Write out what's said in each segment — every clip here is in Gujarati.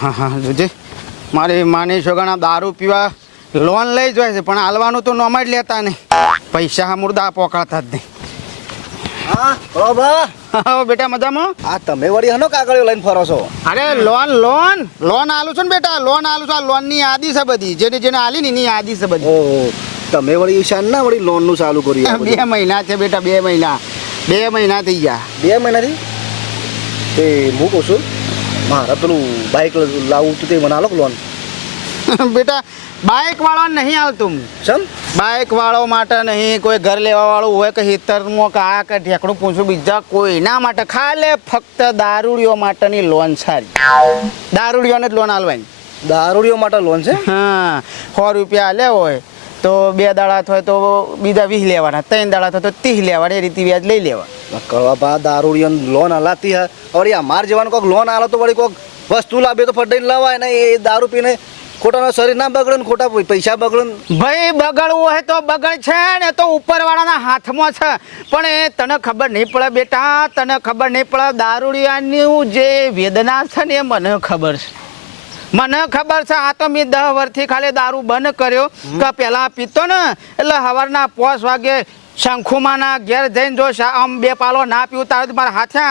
હા હા જોજે મારી માની છોકરાના દારૂ પીવા લોન લઈ જાય છે પણ હાલવાનું તો નોમ જ લેતા નહીં પૈસા મુર્દા પોકાતા જ નહીં. હા બરોબર. હા બેટા મજામાં. આ તમે વળી હનો કાગળિયો લઈને ફરો છો? અરે લોન લોન લોન આલું છું ને બેટા લોન આલું છું. આ લોનની યાદી છે બધી જેને જેને આલી ને એની યાદી છે બધી. ઓહો તમે વળી ઈશાન ના વળી લોનનું ચાલુ કર્યું? 2 મહિના છે બેટા 2 મહિના 2 મહિના થઈ ગયા. 2 મહિનાથી તે હું કહું છું મારે પેલું બાઇક લાવવું હતું તે મને આલો લોન. બેટા બાઇક વાળો નહીં આવતું. ચમ? બાઇક વાળો માટે નહીં, કોઈ ઘર લેવા વાળું હોય કે હિતરમાં કે આ કે ઢેકણું પૂછું બીજા કોઈના માટે ખાલી ફક્ત દારૂડીઓ માટેની લોન સારી. દારૂડીઓને જ લોન આલવાની. દારૂડીઓ માટે લોન છે? હા 100 રૂપિયા આલ્યા હોય તો 2 દાડા થાય તો બીજા 20 લેવાના, 3 દાડા થાય તો 30 લેવાના, એ રીતે વ્યાજ લઈ લેવા. કરવા બા દારૂડીઓ લોન હલાતી હે વળી અમાર જવાનું કોઈક લોન આલો તો વળી કોઈક વસ્તુ લાવે તો ફટાઈને લવાય ને. એ દારૂ પીને ખોટાના શરીર ના બગડે ને ખોટા પૈસા બગડે. ભાઈ બગડવું હોય તો બગડ છે ને તો ઉપરવાળાના હાથમાં છે પણ એ તને ખબર નહીં પડે બેટા, તને ખબર નહીં પડે. દારૂડિયાની જે વેદના છે ને એ મને ખબર છે, મને ખબર છે. આ તો મેં 10 વર્ષથી ખાલી દારૂ બંધ કર્યો કે પેલા પીતો ને એટલે સવારના 5 વાગે શંખુમાના ઘેર જઈને જો આમ 2 પાલો ના પીવું તારે મારા હાથે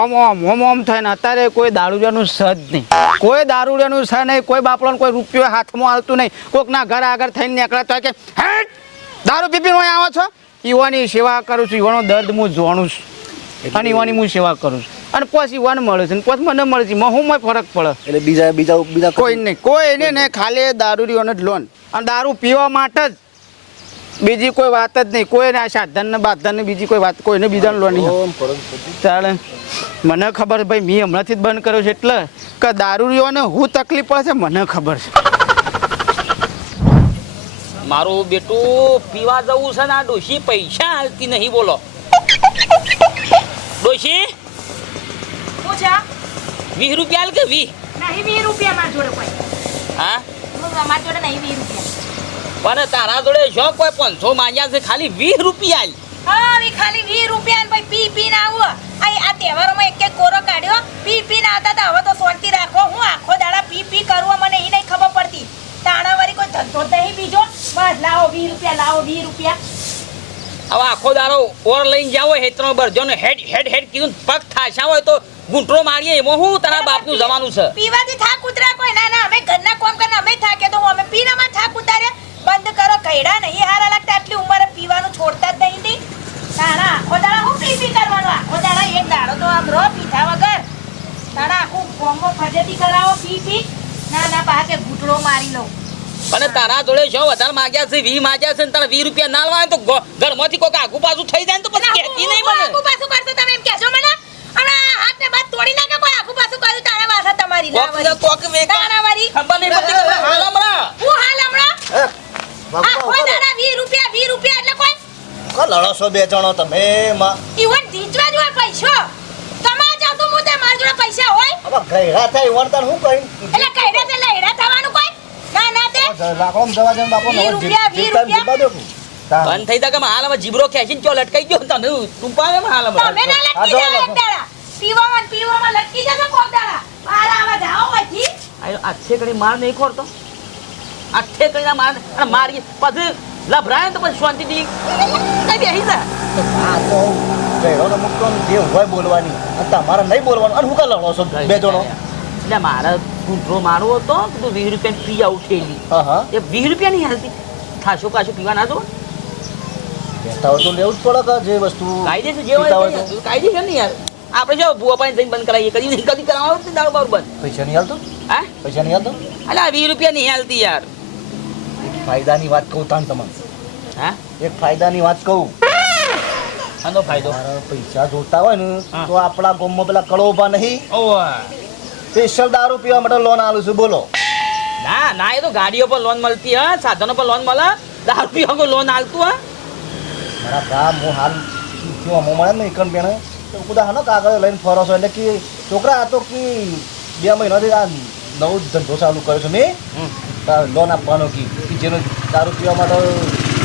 ઓમ ઓમ ઓમ ઓમ થાય ને. અત્યારે કોઈ દારૂડિયાનું સ જ નહીં, કોઈ દારૂડિયાનું સ નહીં, કોઈ બાપડોને કોઈ રૂપિયો હાથમાં હાલતું નહીં. કોકના ઘર આગળ થઈને નીકળે તો કે હે દારૂ પીપીને અહીં આવો છો. યુવાની સેવા કરું છું, યુવાનો દર્દ હું જાણું છું અને યુવાની હું સેવા કરું છું. અને પછી યુવાન મળે છે ને પછી મને મળે છે, હું ફરક પડે. એટલે બીજા કોઈ નહીં, કોઈને નહીં, ખાલી દારૂડીઓને જ લોન. અને દારૂ પીવા માટે જ, બીજી કોઈ વાત જ નહીં. કોઈને આ સાધન ને બાધન ને બીજી કોઈ વાત કોઈને બીજાને લોન નહીં. ચાલે મને ખબર ભાઈ, મેં હમણાંથી જ બંધ કર્યો છે એટલે કે દારૂડીઓને હું તકલીફ પડે છે મને ખબર છે. મારું બેટું પીવા જવું છે ને આ ડોશી પૈસા હાલતી નહીં. બોલો ડોશી શું છે? 20 રૂપિયા હાલ કે 20? નહીં 20 રૂપિયા મારા જોડે કોઈ. હા મારા જોડે નહીં 20 રૂપિયા. પણ તારા જોડે શું કોઈ 500 માંગ્યા છે, ખાલી 20 રૂપિયા હાલ. હા વી ખાલી 20 રૂપિયા ને ભાઈ પી ને આવો. આ તહેવારોમાં એક કોરો કાઢ્યો પી ને આવતા હતા. હવે તો શાંતિ રાખો. હું આખો દાડા પી કરું મને એ નહીં ખબર પડતી. તાણા વાળી કોઈ ધંધો નહીં બીજો. બસ લાવો 20 રૂપિયા, લાવો 20 રૂપિયા. હવે આખો દારો ઓર લઈને જાવ હેતનો બરજો ને હેડ હેડ હેડ કીધું પગ થાશા હોય તો ગુંટરો મારીએ. એમાં હું તારા બાપનું જવાનું છે? પીવાથી થાક ઉતરા કોઈ ના ના. અમે ઘરના કામ કરીને અમે થાકે તો અમે પીનામાં થાક ઉતાર્યા. બંધ કરો. કઈડા નહીં હારા લાગતા. આટલી ઉંમરે પીવાનું છોડતા જ નહીં. તાણા આખો દાડા હું પી કરવાનું? આખો દાડા એક દાડો તો આમ રો પીધા વગર. તાણા આખું કોમો ફજેતી કરાવો પી. ના ના પાકે ઘૂંટડો મારી લઉં. અને તારા જોડે શું વધારે માંગ્યા છે? 20 માંગ્યા છે ને તારા 20 રૂપિયા ના લાવે તો ઘરમાંથી કોઈક આગુ પાછું થઈ જાય ને તો પછી કહેતી નહીં મને. આગુ પાછું કરતો તમે એમ કહેજો મને? અને હાથ ને બાદ તોડી નાખે કોઈ આગુ પાછું કર્યું તારે વાસા તમારી ના કોક મે તારા વારી ખબર નહીં પડતી કે હાલ હમણાં હું હાલ હમણાં આ કોઈ દાડા 20 રૂપિયા એટલે કોઈ કો લડો બે જણો તમે ઈવન દીચવા જો પૈસો તમાર જાવ તો મુતે માર જોડે પૈસા હોય. હવે ગયડા થાય વણતર હું કઈ એટલે કઈડા છે લહેડા થવાનું કોઈ ના ના તે લાકડમ જવા દે બાપો. 20 રૂપિયા બંધ થઈ જા કે હાલ હવે જીબરો ખેંચીને ચો લટકાઈ ગયો તને ટુંપાવે હાલ હમણાં. તમે ના લટકી જાવ એક દાડા. પીવામાં લટકી જશો કોક દાડા. બહાર આવા જાઓ પછી આયો આછે કરી માર નહીં ખોરતો. આછે કરીને માર અને મારી પછી લભરાય તો પછી શાંતિથી કઈ બેહી જા. આ તો ગયડો મુક્તો જે હોય બોલવાની તમારે નહીં બોલવાનું. અને હું કા લડો છો બે જણો? એટલે મારા ગુંઠરો મારવો હતો તો 20 રૂપિયા પી આવું થયેલી. હા એ 20 રૂપિયા નહીં હાલતી. ખાસો કાશું પીવા ના દો. બેઠા હોય તો લેવું જ પડે કે જે વસ્તુ કાયદેસર જે હોય કાયદેસર નહીં યાર. આપણે જો ભૂવા પાણી જઈને બંધ કરાવીએ કદી કરાવવાનું દારૂ બારૂ બંધ. પૈસા નહીં હાલતું? હા પૈસા નહીં હાલતું? અલા 20 રૂપિયા નહીં હાલતી યાર. ફાયદાની વાત કહું તાન તમને. હા એક ફાયદાની વાત કહું. આનો ફાયદો પૈસા જોતા હોય ને તો આપણા ગામમાં પેલા કળોભા નહીં ઓવા સ્પેશિયલ દારૂ પીવા માટે લોન આલું છું. બોલો. ના ના એ તો ગાડીઓ પર લોન મળતી હા, સાધનો પર લોન મળે. દારૂ પીવા કોઈ લોન હાલતું હા? મારા ભા હું હાલ જો મળે ને એકન બેને તો કુદા હાનો કાગળ લઈને ફરો છો એટલે કે છોકરા આ તો કે 2 મહિનાથી આ નવો ધંધો ચાલુ કર્યો છે મેં લોન આપવાનો કે જેનો દારૂ પીવા માટે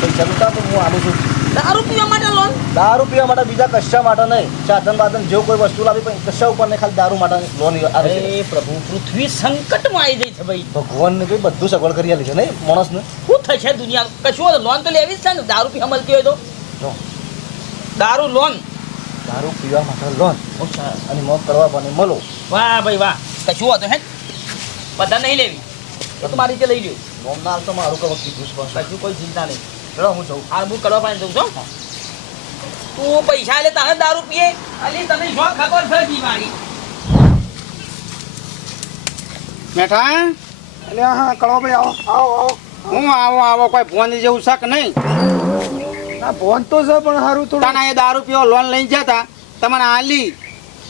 પૈસા જોતા તો હું આલું છું. દારૂ પીવા માટે લોન? દારૂ પીવા માટે, બીજા કશા માટે નહીં. સાધન બાધન જેવું કોઈ વસ્તુ લાવી પણ કશા ઉપર નહીં, ખાલી દારૂ માટે લોન આવે છે. અરે પ્રભુ, પૃથ્વી સંકટમાં આવી ગઈ છે ભાઈ. ભગવાનને જોઈ બધું સગવડ કરી આલી છે નહીં માણસને. શું થશે દુનિયા? કશું લોન તો લેવી જ છે ને, દારૂ પીવા મળતી હોય તો. જો દારૂ લોન. દારૂ પીવા માટે લોન અચ્છા. અને મોગ કરવા બને મળો. વાહ ભાઈ વાહ, કશું હતો હે? બધા નહીં લેવી તો મારી રીતે લઈ લ્યો. નોમનાલ તો મારું કવક કીધું છે. કશું કોઈ ચિંતા નહીં. ચલો હું જઉં. આ બુક કરવા પાસે જઉં છો. તું પૈસા લે તારે દારૂ પીએ? અલી તને શું ખબર છે બીમારી? મેઠા એટલે હા કળવાભાઈ આવો આવો આવો હું આવો કોઈ ફોન જેવું છે કે નહીં? ના ફોન તો છે પણ સારું થોડું તાના એ દારૂ પીવો લોન લઈને જતા તમને આલી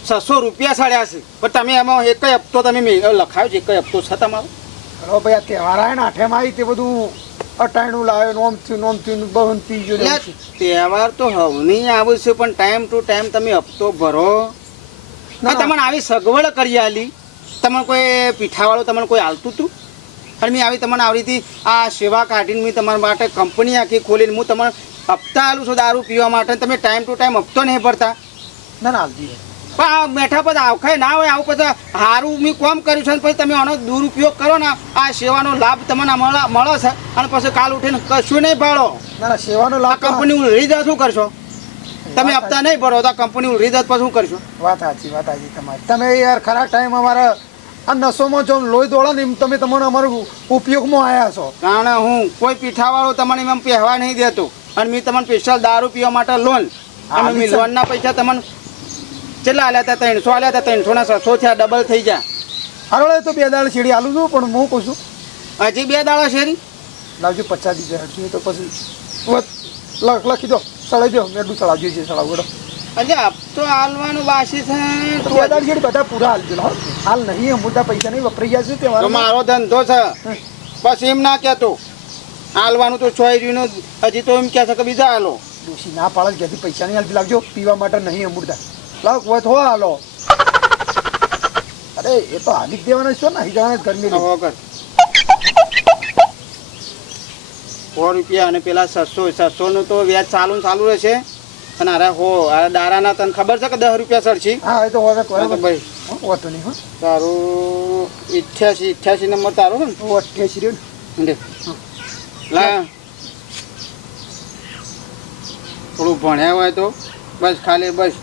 600 રૂપિયા સાડ્યા છે, પણ તમે એમાં એક હપ્તો તમે લખાયો છે, એક હપ્તો છે તમારો? કળવાભાઈ આ તહેવાર આવે ને આઠેમાં આવી તે બધું અટાણું લાવ્યો નોમથી બહન પી ગયો એટલે તહેવાર તો હવની આવે છે, પણ ટાઈમ ટુ ટાઈમ તમે હપ્તો ભરો. ના. તમને આવી સગવડ કરી આલી, તમને કોઈ પીઠાવાળું તમને કોઈ હાલતું હતું? અને મેં આવી તમને આવી રીતે આ સેવા કાઢીને મેં તમારા માટે કંપની આખી ખોલીને હું તમને હપ્તા આલું છું દારૂ પીવા માટે, તમે ટાઈમ ટુ ટાઈમ હપ્તો નહીં ભરતા. ના ના આવજી પણ આ મેઠા પછી આવખાય ના હોય, આવું પછી સારું મેં કામ કર્યું છે, પછી તમે આનો દુરુપયોગ કરો ને, આ સેવાનો લાભ તમને મળે છે, અને પછી કાલ ઉઠીને કશું નહીં ભાળો. ના ના સેવાનો આ લાભ કંપની ઉલરી જાય શું કરશો? તમે હપ્તા નહીં ભરો તો આ કંપની ઉલરી જાય પછી શું કરશો? વાત સાચી તમારી. તમે યાર ખરા ટાઈમ અમારા આ નશોમાં જો લોહી દોડો ને એમ તમે તમને અમારું ઉપયોગમાં આવ્યા છો. કારણ હું કોઈ પીઠાવાળો તમને એમ પહેવા નહીં દેતો, અને મેં તમને સ્પેશિયલ દારૂ પીવા માટે લોન, અને મેં લોનના પૈસા તમને કેટલા આલ્યા હતા? 300 આલ્યા હતા. 300 ના 600 થયા, ડબલ થઈ જાય. હારો તો 2 દાળ છેડી આલું છું, પણ હું કહું છું હજી 2 દાડા શેરી લાવજો 50 દીધા હટશું તો પછી લખી દો ચડાવી દો મેડું ચડાવજો છે ચડાવ હજી હપ્તો હાલવાનું બાસી છે. 2 દાળ છેડી બધા પૂરા હાલજો હાલ નહીં અમુતા પૈસા નહીં વપરાઈ ગયા છે તો તે મારો ધંધો છે, બસ એમ ના કહેતો. હાલવાનું તો છોયરીનું હજી તો એમ કહે છે કે બીજા હાલો. ડોશી ના પાડે ક્યાંથી પૈસા નહીં હાલતી લાવજો પીવા માટે નહીં અમૂર્તા લાવ હોય તો હાલો. અરે એ તો હાલી જ દેવાના છો ને જવાના ગરમી વગર 100 રૂપિયા અને પેલા 600 નું તો વ્યાજ ચાલુ રહેશે. અને અરે આ દારાના તને ખબર છે કે 10 રૂપિયા સડશી? હા એ તો હવે ભાઈ હોતો નહીં તારું 88 નંબર તારો ને? 88 રહ્યો ને લા થોડું ભણ્યા હોય તો બસ ખાલી બસ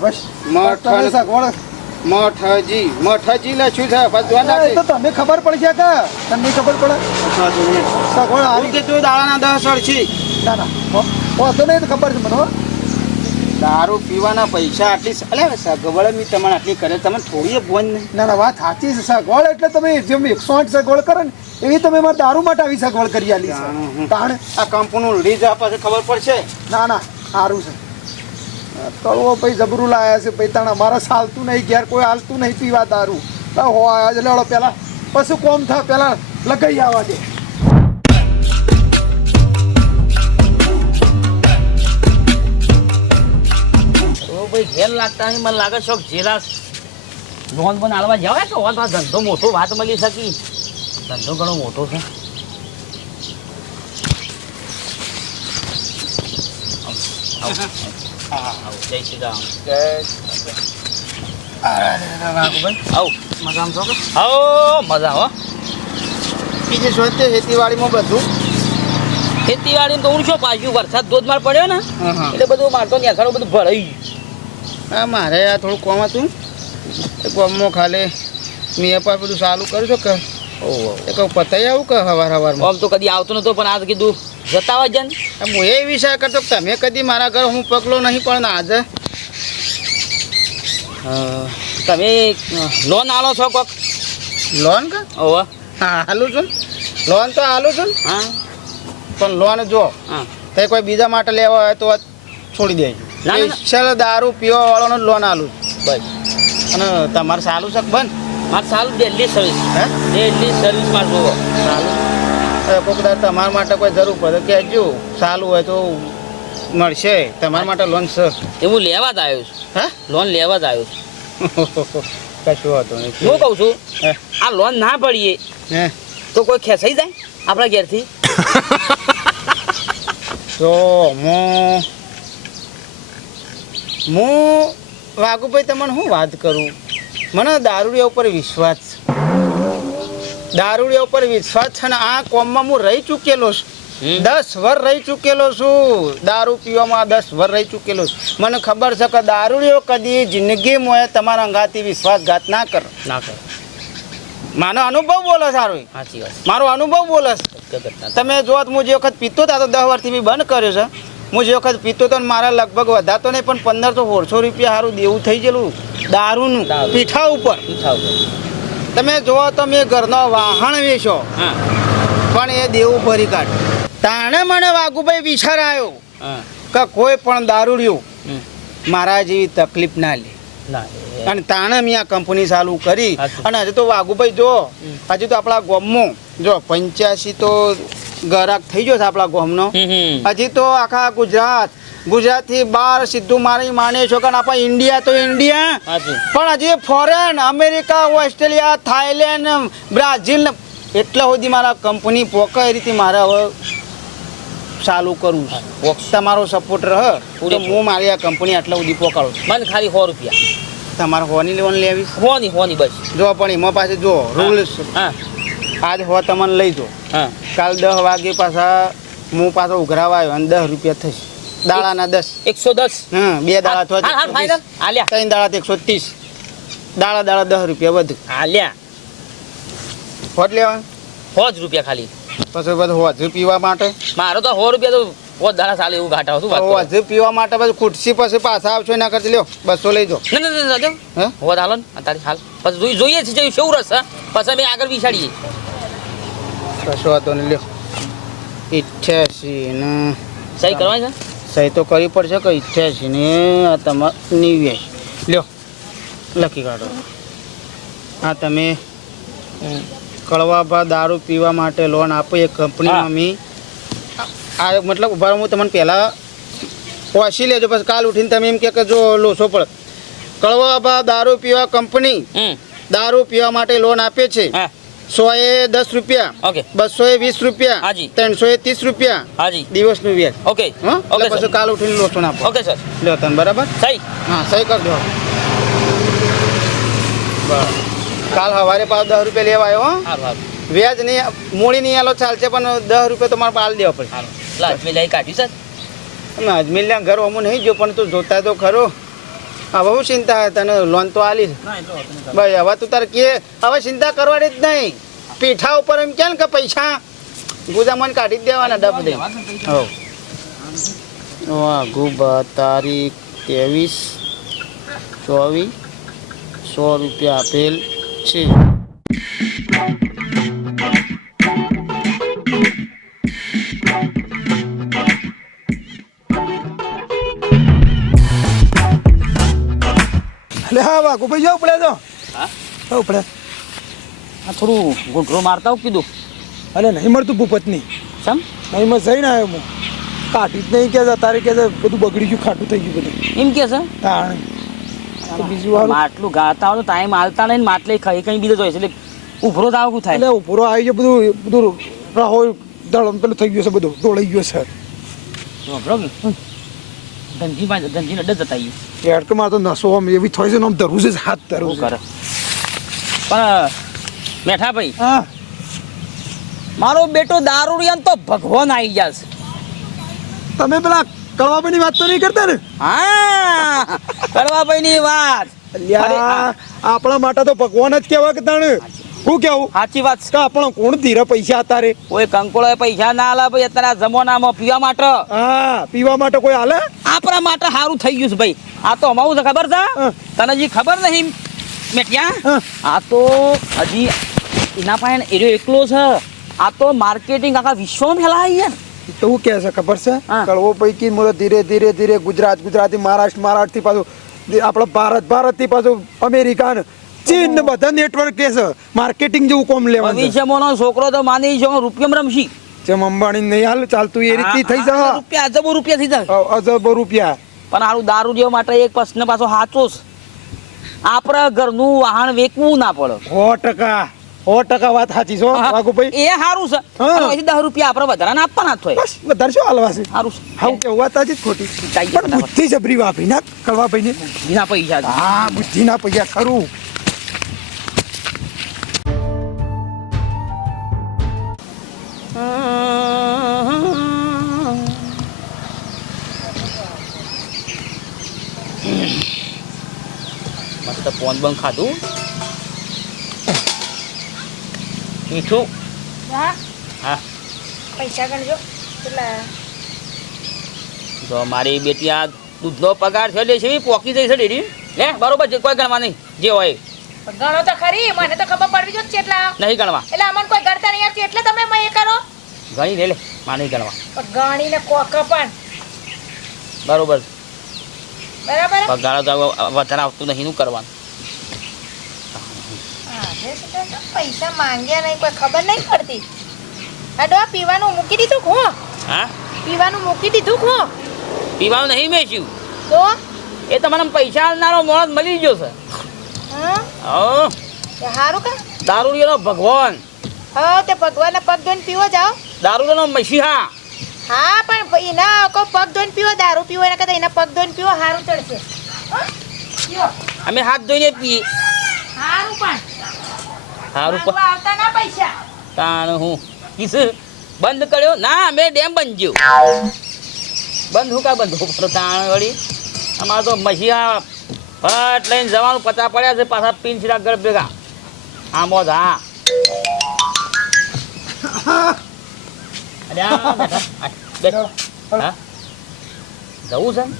બસ મઠજી લખ્યું છે બસ ધ્યાન રાખજે. તો તમે ખબર પડશે કે તમને ખબર પડે સગવડ હારી કે તું દાડાના 10 સડશી? ના ના હોતો નહીં તો ખબર છે મને હો. દારૂ પીવાના પૈસા આટલી અલે સગવડ મેં તમારે આટલી કરે, તમે થોડી બોન નહીં. ના ના વાત સાચી છે સગવડ એટલે તમે જેમ 108 સગવડ કરો ને એવી તમે મારા દારૂ માટે આવી સગવડ કરી આલી છે તાણે આ કંપનીનું લીધ પાસે ખબર પડશે. ના ના સારું છે તળવો ભાઈ જબરું લાયા છે ભાઈ તાણે અમારા ચાલતું નહીં ઘેર કોઈ હાલતું નહીં પીવા દારૂ હો આજે લેવડો પેલા પછી કોમ થાય પેલા લગાઈ આવવા દે. ભાઈ ઘેર લાગતા નહીં, મને લાગે શોખ જેલા લોન પણ હાલવા જવાય કે હોત ધંધો મોટો વાત મળી શકી. ધંધો ઘણો મોટો છે. જય શ્રી રામ. આવ મજામાં છો કે? આવો મજા હો. બીજી શું છે ખેતીવાડીમાં બધું? ખેતીવાડીમાં તો હું શું પાછું વરસાદ ધોધમાર પડ્યો ને એટલે બધું મારતો નેસાડો બધું ભરાઈ ગયું. હા મારે આ થોડું કોમ હતું, એ કોમમાં ખાલી મેં પણ બધું ચાલુ કર્યું છે કે એક પતાઈ આવું કે સવારમાં? આમ તો કદી આવતો નતો પણ આજ કીધું જતા હોય જન. હું એ વિચાર કરતો કે તમે કદી મારા ઘર હું પગલો નહીં, પણ આજે તમે લોન આલો છો કોક? લોન કે? ઓહો હા હાલું છું, લોન તો હાલું છું. હા પણ લોન જો હા તે કોઈ બીજા માટે લેવા હોય તો છોડી દેજો. ના, ના. સ્પેશિયલ દારૂ પીવા વાળાનો લોન આલું બસ. અને તમારે સારું છે બંધ? મારે સારું દિલ્હી સર્વિસ. હે દિલ્હી સર્વિસ માં જુઓ. સારું. કોઈક દર તમારા માટે કોઈ જરૂર પડે કહેજો, સારું હોય તો મળશે. તમારા માટે લોન છે એ હું લેવા જ આવ્યો છું. હે? લોન લેવા જ આવ્યો છું. કશું હતું નહીં. હું કહું છું હે? આ લોન ના ભરીએ હે? તો કોઈ ખેંચાઈ જાય આપણા ઘેરથી? તો હું વાઘુભાઈ તમને શું વાત કરું, મને દારૂડિયા ઉપર વિશ્વાસ છે. દારૂડિયા ઉપર વિશ્વાસ છે ને આ કોમમાં હું રહી ચૂકેલો છું. 10 વર્ષ રહી ચૂકેલો છું. દારૂ પીવામાં 10 વર્ષ રહી ચૂકેલો છું. મને ખબર છે કે દારૂડિયો કદી જિંદગીમાં તમારા અંગાથી વિશ્વાસઘાત ના કરે. ના કરે. મારો અનુભવ બોલે સારો, સાચી વાત. મારો અનુભવ બોલે છે. તમે જો હું જે વખત પીતો હતો તો 10 વર્ષથી બી બંધ કર્યો છે. હું જે વખત પીતો હતો ને મારા લગભગ વધારતો નહીં પણ 1500-1600 રૂપિયા સારું દેવું થઈ ગયેલું દારૂનું પીઠા ઉપર. તમે જોવો તો મેં ઘરનો વાહન વેચો હા પણ એ દેવું ભરી કાઢ. તાણે મને વાઘુભાઈ વિચાર આવ્યો હા કે કોઈ પણ દારૂડિયું હમ. મારા જેવી તકલીફ ના લે. ના અને તાણે મેં આ કંપની ચાલુ કરી. સાચું. અને હજુ તો વાઘુભાઈ જો હજુ તો આપણા ગામમાં જો 85 તો ગ્રાહક થઈ ગયો છે આપણા ગામનો. હજી તો આખા ગુજરાતથી બહાર સીધું મારી માને છો કે આપણા ઇન્ડિયા તો ઇન્ડિયા સાચું. પણ હજી foreign America, Australia, Thailand, Brazil એટલા સુધી મારા કંપની પોકે એ રીતે મારે હવે ચાલુ કરવું છે. તમારો સપોર્ટ રહે તો હું મારી આ કંપની આટલા સુધી પોકાડું છું. મને ખાલી 100 રૂપિયા. તમારે હોની લેવાની લેવી હોની બસ. જો પણ એમાં પાસે જો રૂલ્સ હા આજ હો તમને લઈ જો હા કાલ 10 વાગે પાછા હું પાછો ઉઘરાવા આવ્યો અને 10 રૂપિયા થશે. દાડાના 10. 110. હા 2 દાડા થવા હા ફાઈનલ આલ્યા. 3 દાડા 130. દાડા 10 રૂપિયા વધુ આલ્યા. હોટ લેવા 100 રૂપિયા ખાલી. પછી બધું હોજુ પીવા માટે મારો તો 100 રૂપિયા તો 100 દાડા ચાલે એવું ઘાટા હતું. હોજુ પીવા માટે પછી ખુરશી પછી પાછા આવશો એના કરતી લ્યો 200 લઈ જો. ના હે હોત હાલો ને તારી હાલ પછી જોઈએ છે જે કેવું રસ પછી અમે આગળ વિચારીએ. કશો હતો ને લ્યો 88 ને સહી કરવાની છે. સહી તો કરવી પડશે કે 88 ને આ તમારે 90 લ્યો લખી કાઢો. હા તમે કડવાભા દારૂ પીવા માટે લોન આપો એ કંપનીમાં મેં આ મતલબ ઉભા હું તમને પહેલાં પહોંચી લેજો પછી કાલ ઉઠીને તમે એમ કે જો લોસો પડે. કડવાભા દારૂ પીવા કંપની દારૂ પીવા માટે લોન આપે છે. હા 100 એ 10 રૂપિયા, ઓકે 200 એ 20 રૂપિયા, હાજી. 300 એ 30 રૂપિયા હાજી દિવસનું વ્યાજ. ઓકે હા ઓકે એટલે પછી કાલ ઉઠીને લોસો નાખો. ઓકે સર લ્યો તમે બરાબર. સહી. હા સહી કરજો. બસ કાલ સવારે પાછો 10 રૂપિયા લેવા આવ્યો. હો સારું સારું વ્યાજ નહીં મૂડી નહીં આલો ચાલશે પણ 10 રૂપિયા તો મારે પાલ દેવા પડે. સારું લાજ મેં લઈ કાઢ્યું સર. અમે અજમેરના ઘર અમું નહીં જો પણ તું જોતા તો ખરો. હવે શું ચિંતા તને લોન તો આલી ભાઈ. હવે તું તારે કે હવે ચિંતા કરવાની જ નહીં. પીઠા ઉપર એમ કે ને કે પૈસા ગુજામાં કાઢી જ દેવાના ડબ દે. વાઘુબા તારીખ 23/24 100 રૂપિયા આપેલ છે. એટલે હા વાઘુભાઈ જો ઉપડે તો હા ઉપડે. આ થોડું ઘૂંટરો મારતા હું કીધું. અલે નહીં મળતું ભૂપતની સમ નહીં મેં જઈને આવ્યો હું કાઢી જ નહીં કે તારે કે બધું બગડી ગયું, ખાટું થઈ ગયું બધું. એમ કે છે તાણ તો બીજું વાળું માટલું ગાતા હોય તો ટાઈમ હાલતા નહીં ને માટલે ખાઈ કઈ બીજો જોઈએ એટલે ઉભરો તો આવું થાય. એટલે ઉપરો આવી ગયો બધું બધું રાહો દળ પેલું થઈ ગયું છે, બધું દોડાઈ ગયું છે. બરોબર ધનજી અડ્ડ જતા આવીએ. હેડકમાં તો નસો આમ એવી થઈ છે ને આમ ધરું છે હાથ ધરું શું છે. કરે પણ મેઠા ભાઈ હા મારો બેટો દારૂડિયાન તો ભગવાન આવી ગયા છે. તમે પેલા કળવાભાઈની વાત તો નહીં કરતા ને? હા કડવાભાઈ ની વાત અલ્યા આપણા માટે તો ભગવાન જ કહેવાય કે તાણે શું કેવું સાચી વાત છે. કે આપણો કોણ ધીરે પૈસા અતારે કોઈ કંકોળો પૈસા ના આલે ભાઈ અત્યારે આ જમાનામાં પીવા માટે હા પીવા માટે કોઈ હાલે? આપણા માટે સારું થઈ ગયું છે ભાઈ. આ તો અમારું છે ખબર છે હા. તને હજી ખબર નહીં મેઠિયા? હા. આ તો હજી એના પાસે એરિયો એકલો છે. આ તો માર્કેટિંગ આખા વિશ્વમાં ફેલાઈ ગયા ને. તો શું કહે છે ખબર છે? હા. કળવો પૈકી મોડો ધીરે ધીરે ધીરે ગુજરાતી મહારાષ્ટ્રથી પાછું આપણો ભારતથી પાછું અમેરિકા ને ચીન ને બધા નેટવર્ક કે છે માર્કેટિંગ જેવું કોમ લેવાનું છે. ભવિષ્યમાંનો છોકરો તો માની છે રૂપિયામાં રમશી. જેમ અંબાણી નહીં હાલ ચાલતું એ રીતે થઈ જાય. રૂપિયા અજબો રૂપિયા થઈ જાય. અજબ રૂપિયા. પણ આનું દારૂ જેવા માટે એક પ્રશ્ન પાછો સાચો છે. આપણા ઘરનું વાહન વેચવું ના પડે. 100% 100% વાત સાચી છો વાઘુભાઈ. એ સારું છે હા. અને અહીંથી 10 રૂપિયા આપણે વધારાના આપવાના જ થાય બસ વધારે શું હાલવા છે સારું છે હાઉ કે વાત સાચી જ ખોટી ચાઈ ગયો પણ બુદ્ધિ જબરી વાપરી ના કળવાભાઈને. બીજા પૈસા છે. હા બુદ્ધિના પૈસા ખરું. મસ્ત પોન બંગ ખાધું મીઠું હા હા પૈસા ગણજો કેટલા તો મારી બેટી આ દૂધનો પગાર છે લે છે પોકી જઈ છે ડેરી લે બરોબર છે કોઈ ગણવા નહીં જે હોય પણ ગણો તો ખરી મને તો ખબર પડવી જોઈએ કેટલા નહીં ગણવા એટલે અમને કોઈ ગણતા નહીં આવતી એટલે તમે એ કરો ગણી લે માં નહીં ગણવા પણ ગણીને કોક પણ બરોબર બરાબર પગાર તો વધારે આવતું નહીં નું કરવાનું હા, જે છે તે તો પૈસા માંગ્યા નહીં કોઈ ખબર નહીં પડતી આડો આ પીવાનું મૂકી દીધું હું હા પીવાનું મૂકી દીધું હું પીવાનું નહીં મેચ્યું તો એ તમારા પૈસા આલનારો માણસ મળી ગયો છે હા હા તે હારું કા દારૂડિયાનો ભગવાન હા તે ભગવાનના પગ ધોઈને પીવો જાઓ દારૂડિયાનો મસીહા હા પણ એના કો પગ ધોઈને પીવો દારૂ પીવો એના કરતા એના પગ ધોઈને પીવો હારું ચડશે હા? પીવો. અમે હાથ ધોઈને પીએ હારું પણ સારું માંગવા આવતા ના પૈસા તાણ હું કિસ બંધ કર્યો ના મેં ડેમ બંધ ગયો બંધ હું કા બંધ ઉપર તાણ વળી અમારે તો મસીહા ફટ લઈને જવાનું પચા પડ્યા છે પાછા પીન સીધા ઘર ભેગા હા મોજ હા અલ્યા, બેઠા. આ, બેઠ. હા જવું છે ને?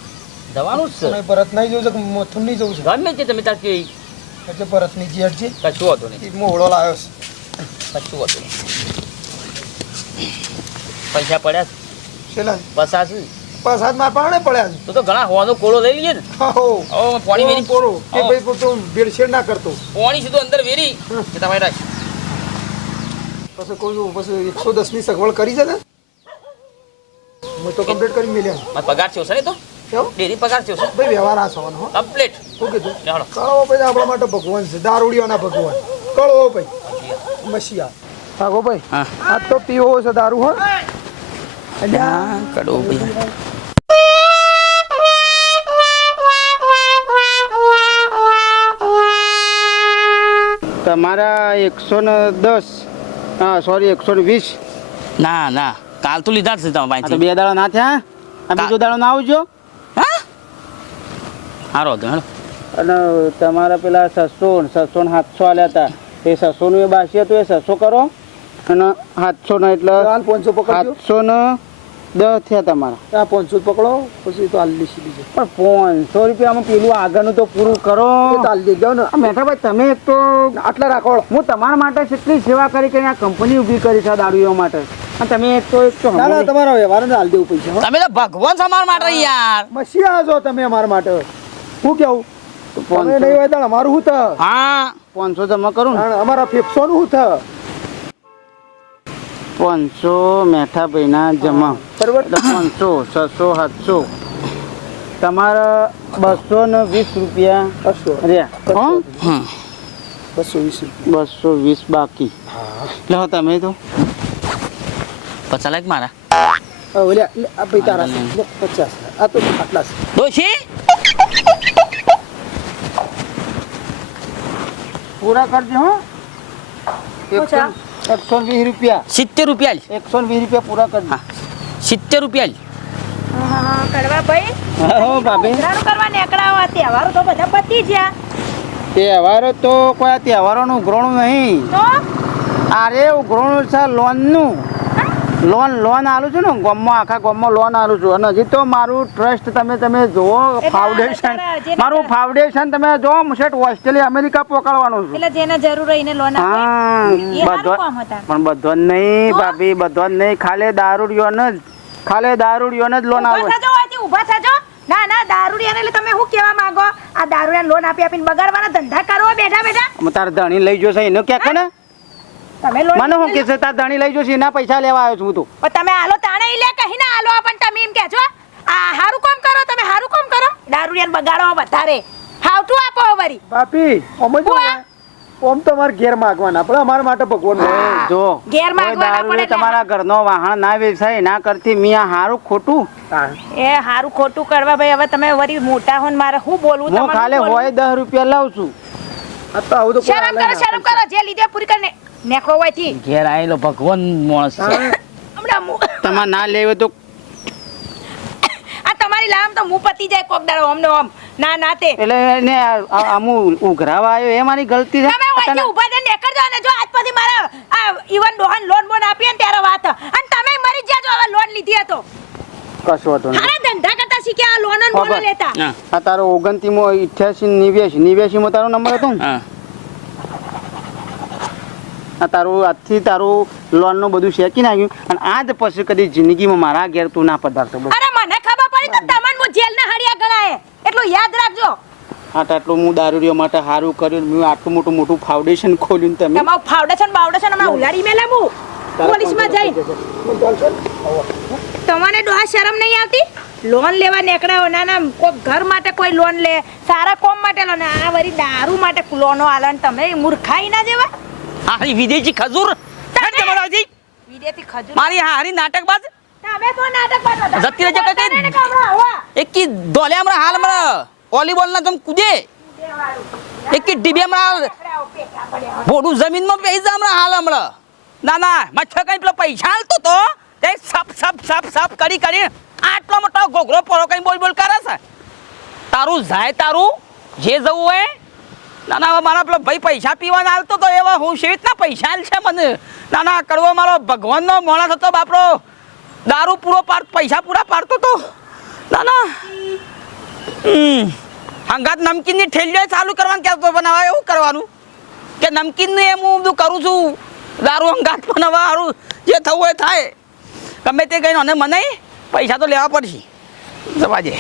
જવાનું જ તમે પરત નહીં જવું છે કે મથું નહીં જવું છે છે ગમે તે તમે તાર કે એટલે પરત નહીં જીયર છે કશું હતું નહીં મોહળો લાવ્યો છે કશું હતું નહીં પૈસા પડ્યા છે છેલ્લા પચાસ પ્રસાદ માં પાણે પડ્યા છે તો ઘણા હોવાનો કોળો લઈ લઈએ ને હો હવે પાણી વેરી પોરો કે ભાઈ તું ભેળસેળ ના કરતો પાણી સીધું અંદર વેરી કે તમારે રાખ પછી કોઈ પછી 110 ની સગવડ કરી છે ને હું તો કમ્પ્લીટ કરી મેલ્યા મારો પગાર થયો છે ને તો કેવું ડેરી પગાર થયો છે ભાઈ વ્યવહાર આ સવાનો હો કમ્પ્લીટ શું કીધું લેવડો કળવો ભાઈ આપણા માટે ભગવાન છે દારૂડિયોના ભગવાન કળવો ભાઈ મસીયા ભાગો ભાઈ હા આ તો પીવો છે દારૂ હો અલ્યા કડો ભાઈ તમારા 110 હા સોરી 120 ના ના કાલ તો લીધા જ છે તમે આ તો ભાઈ 2 દાડા ના થયા આ બીજો દાડો ના આવજો હા હારો તો હેડો અને તમારા પેલા 600 ને 700 આલ્યા હતા એ 600 નું એ બાસી હતું એ 600 કરો અને 700 ને એટલે હાલ 500 પકડજો 700 ને 10 થયા તમારા આ 500 પકડો પછી તો હાલ લીસી દીજો પણ 500 રૂપિયામાં પેલું આગળનું તો પૂરું કરો હાલ દઈ જાઓ ને આ મેઠાભાઈ તમે એક તો આટલા રાખો હું તમારા માટે કેટલી સેવા કરી કરીને આ કંપની ઊભી કરી છે આ દારૂઓ માટે અને તમે એક તો ના ના તમારા વ્યવહાર ને હાલ દેવું પૈસા હો. તમે તો ભગવાન છો અમારા માટે યાર મસીયા છો તમે અમારા માટે હું કેવું તમે નહીં હોય તો અમારું શું થાય હા 500 જમા કરું ને અમારા ફેફસોનું શું થાય 500 મેઠાભાઈના જમા બરોબર એટલે 500 600 700 તમારા 220 રૂપિયા બસો રહ્યા હો હમ 220 220 બાકી લો તમે તો પચાસ લાખ મારા ઓલ્યા આ ભાઈ તારા છે. લે, 50 આ તો આટલા છે ડોશી પૂરા કરજો હો ઓછા. 120 રૂપિયા 70 રૂપિયા લે. 120 રૂપિયા પૂરા કરજો હા 70 રૂપિયા લે. હા કડવા ભાઈ હો ભાભી ઉઘરાણું કરવા નીકળ્યા તહેવારો તો બધા પતી ગયા તહેવારો તો કોઈ તહેવારોનું ઉઘરાણું નહીં તો અરે ઉઘરાણું છે લોનનું લોન આલું છું ને ગામમાં આખા ગામમાં લોન આલું છું અને હજી તો મારું ટ્રસ્ટ તમે જુઓ ફાઉન્ડેશન જેને- મારું ફાઉન્ડેશન તમે જુઓ સેટ ઓસ્ટ્રેલિયા અમેરિકા પોકાડવાનું છું એટલે જેને જરૂર હોય એને લોન આપે હા એ સારું બધો કામ હતા પણ બધો નહીં તો? ભાભી બધો નહીં ખાલી દારૂડિયોને જ લોન આવે ઊભા થજો આજે ઊભા થજો ના ના દારૂડિયાને એટલે તમે શું કહેવા માંગો આ દારૂડિયાને લોન આપી આપીને બગાડવાના ધંધા કરો બેઠા બેઠા તાર ધણી લઈ જશે એને ક્યાં કે ને તમે લોન મને શું કે છે તાર ધણી લઈ જશે એના પૈસા લેવા આવ્યો છું હું તો પણ તમે આલો તાણે ઈ લે કહી ના આલો પણ તમે એમ કહો છો આ હારું કામ કરો તમે હારું કામ કરો દારૂડિયાને બગાડો વધારે હાવટું આપો વરી બાપી ઓમ જ બુઆ. ઓમ તો અમારે ઘેર માગવાના પણ અમારા માટે ભગવાન એ જો ઘેર કોઈ માંગવાના દારૂ પડે એટલે તમારા ઘરનો વાહન ના વેચાય ના કરતી મિયા હારું ખોટું એ હારું ખોટું કરવા ભાઈ હવે તમે વળી મોટા હો ને મારે શું બોલવું હું તમારે ખાલી શું બોલવું? હોય 10 રૂપિયા લાવું છું આ તો આવું તો કોઈ શરમ હાલે કરો ના. શરમ કરો જે લીધે પૂરી કરીને નેકળો હોય થી ઘેર આવેલો ભગવાન માણસ છે હમણાં તમારે ના લેવે તો આ તમારી લામ તો મું પતી જાય કોક દાડો અમને આમ ના ના તે એટલે એને અમુ ઉઘરાવા આવ્યો એ મારી ગલતી છે તમે ઓયથી ઊભા થઈને નીકળજો અને જો આજ પછી મારા આ ઈવન ડોહન લોન બોન આપીએ ને ત્યારે વાત અને તમે મરી જાજો હવે લોન લીધી હતો કશો હતો નહીં હારા ધંધા કરતા શીખ્યા આ લોન અને બોન બાબા. લેતા હા આ તારો 29 માં 88 89 માં તારો નંબર હતો ને? હા આ તારું આજથી તારું લોન નું બધું શેકી નાખ્યું અને આજ પછી કદી જિંદગીમાં મારા ઘેર તું ના પધારતો બસ અરે મને ખબર પડી તો તમને હું જેલના હડિયા ગણાય એટલું યાદ રાખજો આટલું હું દારૂડિયો માટે સારું કર્યું મેં આટલું મોટું ફાઉન્ડેશન ખોલ્યું ને તમે તમારું ફાઉન્ડેશન બાઉન્ડેશન હમણાં ઉલાડી મેલે હું પોલીસમાં જઈ તમને ડોહા શરમ નહીં આવતી લોન લેવા નીકળ્યો ના ના કોઈ ઘર માટે કોઈ લોન લે સારા કોમ માટે લોન આ વળી દારૂ માટે લોનો આલે ને તમે મૂર્ખાઈ ના જેવા હારી વિદેશી ખજૂર હેડ જમરાજી વિદેશી ખજૂર મારી હારી નાટકબાજ તમે તો નાટક બાટો જતી રહેજે કઈ એકી દોલે હમણાં હાલ હમણાં વોલીબોલ ના તમે કૂદે એકી ડીબી હમણાં ભોડું જમીનમાં પેઈ જા હમણાં હાલ હમણાં ના ના મચ્છર કઈ પેલો પૈસા હાલતો તો તે સપ કરી આટલો મોટો ઘોઘરો પરો કઈ બોલ કરે છે તારું જાય તારું જે જવું હોય ના ના હવે મારા પેલો ભાઈ પૈસા પીવાના હાલતો તો એવા હું શેવી રીતના પૈસા હાલ છે મને ના ના કરવો મારો ભગવાનનો માણસ હતો બાપરો દારૂ પૂરો પૈસા પૂરા પાડતો તો ના ના હંગાત નમકીનની ઠેલીઓ ચાલુ કરવાનું કહેતો બનાવવા એવું કરવાનું કે નમકીનનું એમ હું બધું કરું છું દારૂ હંગાત બનાવવા સારું જે થવું એ થાય ગમે તે કહીને મને પૈસા તો લેવા પડશે જવા દે